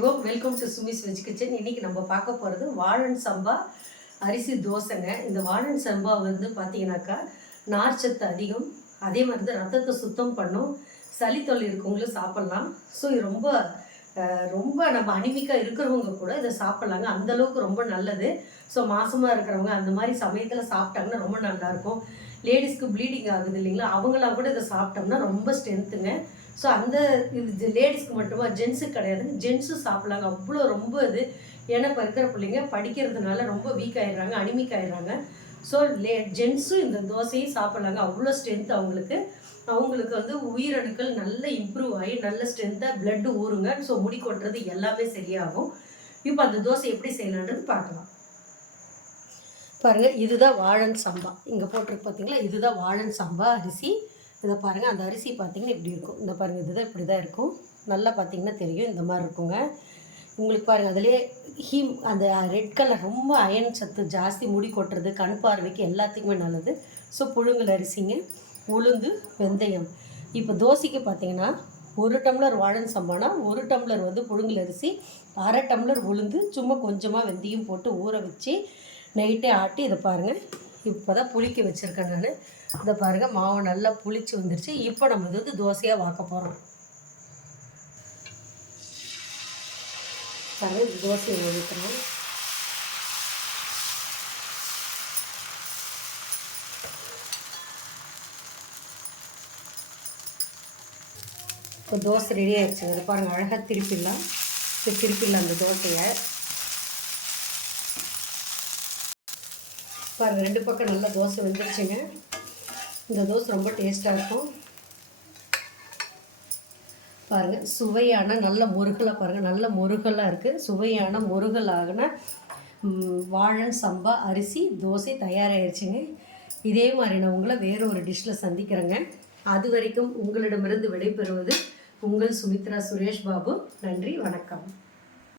ஹரிவோம். Welcome to Sumi's veg kitchen. இன்றைக்கி நம்ம பார்க்க போகிறது வாழன் சம்பா அரிசி தோசைங்க. இந்த வாழன் சம்பா வந்து பார்த்தீங்கன்னாக்கா நார்ச்சத்து அதிகம், அதே மாதிரி தான் ரத்தத்தை சுத்தம் பண்ணும். சளி தொல்லை இருக்கவங்களும் சாப்பிட்லாம். ஸோ இது ரொம்ப ரொம்ப நம்ம அனிமிக்காக இருக்கிறவங்க கூட இதை சாப்பிட்லாங்க. அந்தளவுக்கு ரொம்ப நல்லது. ஸோ மாசமாக இருக்கிறவங்க அந்த மாதிரி சமயத்தில் சாப்பிட்டாங்கன்னா ரொம்ப நல்லாயிருக்கும். லேடிஸ்க்கு ப்ளீடிங் ஆகுது இல்லைங்களா, அவங்களாம் கூட இதை சாப்பிட்டோம்னா ரொம்ப ஸ்ட்ரென்த்துங்க. ஸோ அந்த இது லேடிஸ்க்கு மட்டுமா, ஜென்ஸுக்கு கிடையாதுங்க. ஜென்ஸும் சாப்பிட்லாங்க. அவ்வளோ ரொம்ப இது. ஏன்னா இப்போ இருக்கிற பிள்ளைங்க படிக்கிறதுனால ரொம்ப வீக் ஆகிடுறாங்க, அனிமிக் ஆகிடுறாங்க. ஸோ ஜென்ஸும் இந்த தோசையும் சாப்பிட்லாங்க. அவ்வளோ ஸ்ட்ரென்த் அவங்களுக்கு. அவங்களுக்கு வந்து உயிரணுக்கள் நல்ல இம்ப்ரூவ் ஆகி நல்ல ஸ்ட்ரென்த்தாக பிளட்டு ஊறுங்க. ஸோ முடி கொட்டுறது எல்லாமே சரியாகும். இப்போ அந்த தோசை எப்படி செய்யலான்றது பார்க்கலாம். பாருங்கள், இதுதான் வாழன் சம்பா. இங்கே போட்டிருக்கு பார்த்தீங்களா, இதுதான் வாழன் சம்பா அரிசி. இதை பாருங்கள், அந்த அரிசி பார்த்திங்கன்னா இப்படி இருக்கும். இந்த பாருங்கள், இதுதான் இப்படி தான் இருக்கும். நல்லா பார்த்திங்கன்னா தெரியும், இந்த மாதிரி இருக்குங்க. உங்களுக்கு பாருங்கள், அதிலே அந்த ரெட் கலர் ரொம்ப அயன் சத்து ஜாஸ்தி, முடி கொட்டுறது, கண் பார்வைக்கு எல்லாத்துக்குமே நல்லது. ஸோ புழுங்கல் அரிசிங்க, உளுந்து, வெந்தயம். இப்போ தோசைக்கு பார்த்திங்கன்னா 1 டம்ளர் வாழன் சம்பானா 1 டம்ளர் வந்து புழுங்கல் அரிசி, 1/2 டம்ளர் உளுந்து, சும்மா கொஞ்சமாக வெந்தயம் போட்டு ஊற வச்சு நைட்டே ஆட்டி இதை பாருங்கள். இப்போ தான் புளிக்க வச்சுருக்கேன் நான். இதை பாருங்கள், மாவு நல்லா புளிச்சு வந்துருச்சு. இப்போ நம்ம இது வந்து தோசையாக வாக்க போகிறோம். பாருங்கள், தோசையை ஊற்றிக்கிறோம். இப்போ தோசை ரெடி ஆகிடுச்சுங்க. இதை பாருங்கள், அழகாக திருப்பிடலாம். இப்போ திருப்பிடலாம் அந்த தோசையை. பாருங்கள், 2 பக்கம் நல்லா தோசை வந்துருச்சுங்க. இந்த தோசை ரொம்ப டேஸ்ட்டாக இருக்கும். பாருங்கள், சுவையான நல்ல முருகலாக பாருங்கள், நல்ல முருகலாக இருக்குது. சுவையான முருகலாகின வாழன் சம்பா அரிசி தோசை தயாராகிடுச்சுங்க. இதே மாதிரி நான் உங்களை வேறு ஒரு டிஷ்ஷில் சந்திக்கிறேங்க. அது வரைக்கும் உங்களிடமிருந்து விடைபெறுவது உங்கள் சுமித்ரா சுரேஷ் பாபு. நன்றி, வணக்கம்.